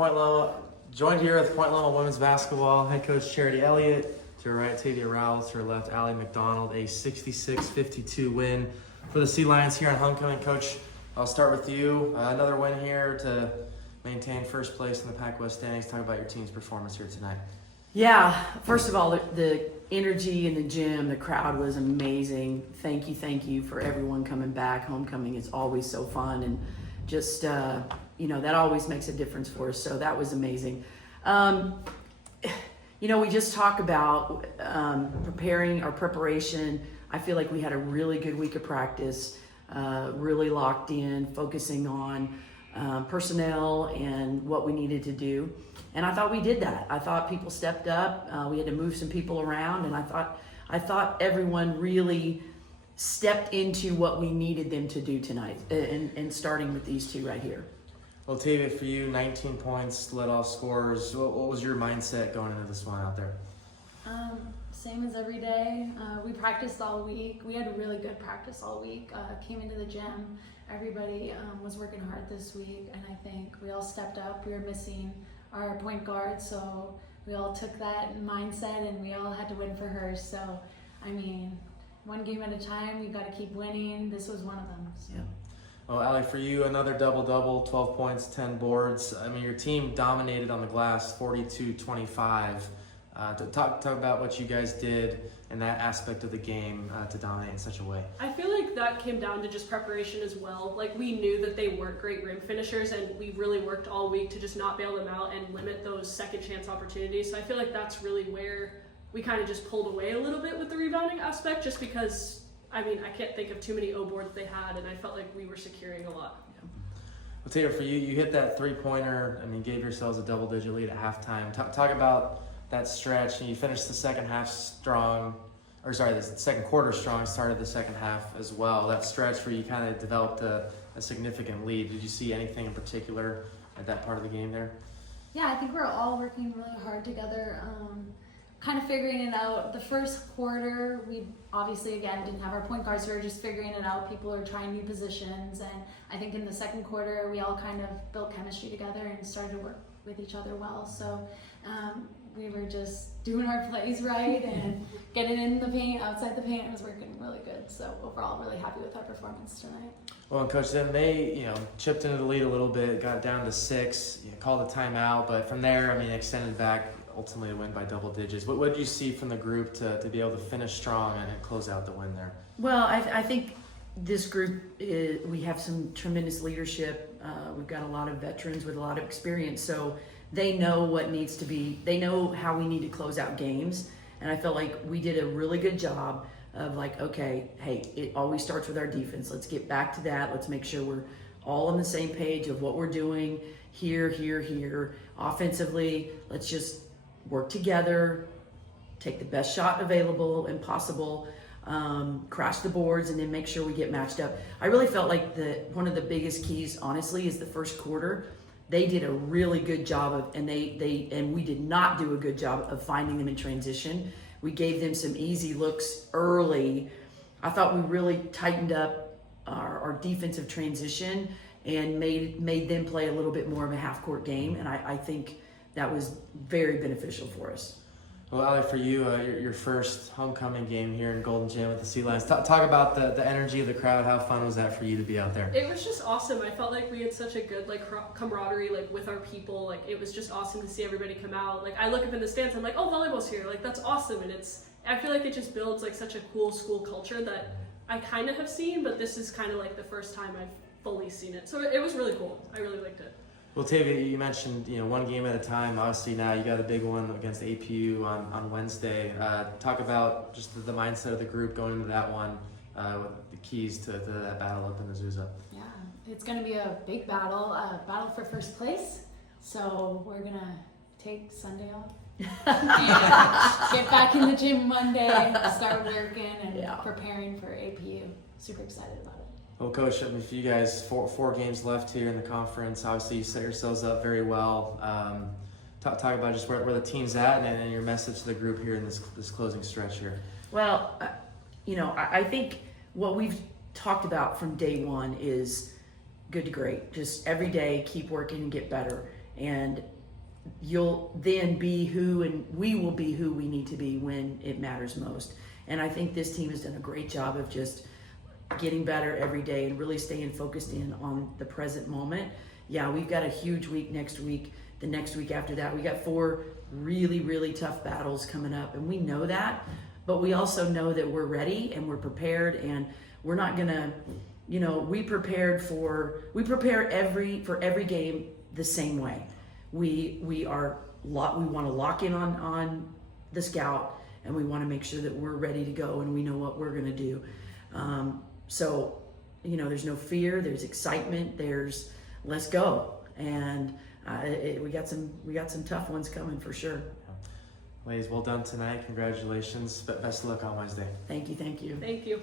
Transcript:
Point Loma, joined here with Point Loma women's basketball head coach Charity Elliott. To her right, Tavia Rowles. To her left, Allie McDonald. A 66-52 win for the Sea Lions here on homecoming. Coach, I'll start with you. Another win here to maintain first place in the Pac-West standings. Talk about your team's performance here tonight. Yeah, first of all, the energy in the gym, the crowd was amazing. Thank you for everyone coming back. Homecoming is always so fun, and just, that always makes a difference for us. So that was amazing. We just talk about preparation. I feel like we had a really good week of practice, really locked in, focusing on personnel and what we needed to do. And I thought we did that. I thought people stepped up. We had to move some people around, and I thought everyone really stepped into what we needed them to do tonight, and starting with these two right here. Well, Tavia, for you, 19 points, led off scorers. What was your mindset going into this one out there? Same as every day. We practiced all week. We had a really good practice all week. Came into the gym. Everybody was working hard this week, and I think we all stepped up. We were missing our point guard, so we all took that mindset, and we all had to win for her. So, one game at a time, we got to keep winning. This was one of them. So. Yeah. Well, Allie, for you, another double-double, 12 points, 10 boards. Your team dominated on the glass, 42-25. Talk about what you guys did in that aspect of the game to dominate in such a way. I feel like that came down to just preparation as well. Like, we knew that they weren't great rim finishers, and we really worked all week to just not bail them out and limit those second chance opportunities. So I feel like that's really where we kind of just pulled away a little bit with the rebounding aspect, just because I can't think of too many O boards they had, and I felt like we were securing a lot. Well, Taylor, for you, you hit that three-pointer. Gave yourselves a double-digit lead at halftime. Talk about that stretch, and you finished the second half strong, the second quarter strong, started the second half as well. That stretch where you kind of developed a significant lead. Did you see anything in particular at that part of the game there? Yeah, I think we're all working really hard together, kind of figuring it out. The first quarter, we obviously, again, didn't have our point guards, so we were just figuring it out. People are trying new positions, and I think in the second quarter, we all kind of built chemistry together and started to work with each other well. So we were just doing our plays right and getting in the paint, outside the paint. It was working really good. So overall, really happy with our performance tonight. Well, Coach, then they, chipped into the lead a little bit, got down to 6, called a timeout, but from there, extended back, ultimately to win by double digits. What did you see from the group to be able to finish strong and close out the win there? Well, I think this group, we have some tremendous leadership. We've got a lot of veterans with a lot of experience, so they know what needs to be, they know how we need to close out games. And I felt like we did a really good job of it always starts with our defense. Let's get back to that. Let's make sure we're all on the same page of what we're doing here. Offensively, let's just work together, take the best shot available and possible, crash the boards, and then make sure we get matched up. I really felt like one of the biggest keys, honestly, is the first quarter. They did a really good job of, and we did not do a good job of finding them in transition. We gave them some easy looks early. I thought we really tightened up our defensive transition and made them play a little bit more of a half-court game, and I think that was very beneficial for us. Well, Allie, for you, your first homecoming game here in Golden Gym with the Sea Lions. Talk about the energy of the crowd. How fun was that for you to be out there? It was just awesome. I felt like we had such a good camaraderie with our people. It was just awesome to see everybody come out. I look up in the stands, I'm like, oh, volleyball's here. That's awesome. And I feel like it just builds such a cool school culture that I kind of have seen, but this is kind of the first time I've fully seen it. So it was really cool. I really liked it. Well, Tavia, you mentioned one game at a time. Obviously, now you got a big one against APU on Wednesday. Talk about just the mindset of the group going into that one, the keys to that battle up in Azusa. Yeah, it's going to be a big battle, battle for first place. So we're going to take Sunday off. Get back in the gym Monday, start working and preparing for APU. Super excited about it. Well, Coach, for you guys, four games left here in the conference. Obviously, you set yourselves up very well. Talk about just where the team's at and your message to the group here in this closing stretch here. Well, I think what we've talked about from day one is good to great. Just every day, keep working and get better. and you'll then be who, and we will be who we need to be when it matters most. And I think this team has done a great job of just getting better every day and really staying focused in on the present moment. Yeah, we've got a huge week next week. The next week after that, we got 4 really, really tough battles coming up, and we know that, but we also know that we're ready and we're prepared, and we're not gonna, we prepare for every game the same way. We want to lock in on the scout, and we want to make sure that we're ready to go and we know what we're gonna do. So, there's no fear, there's excitement, there's let's go, and we got some tough ones coming for sure. Ladies, well done tonight. Congratulations. Best of luck on Wednesday. Thank you. Thank you.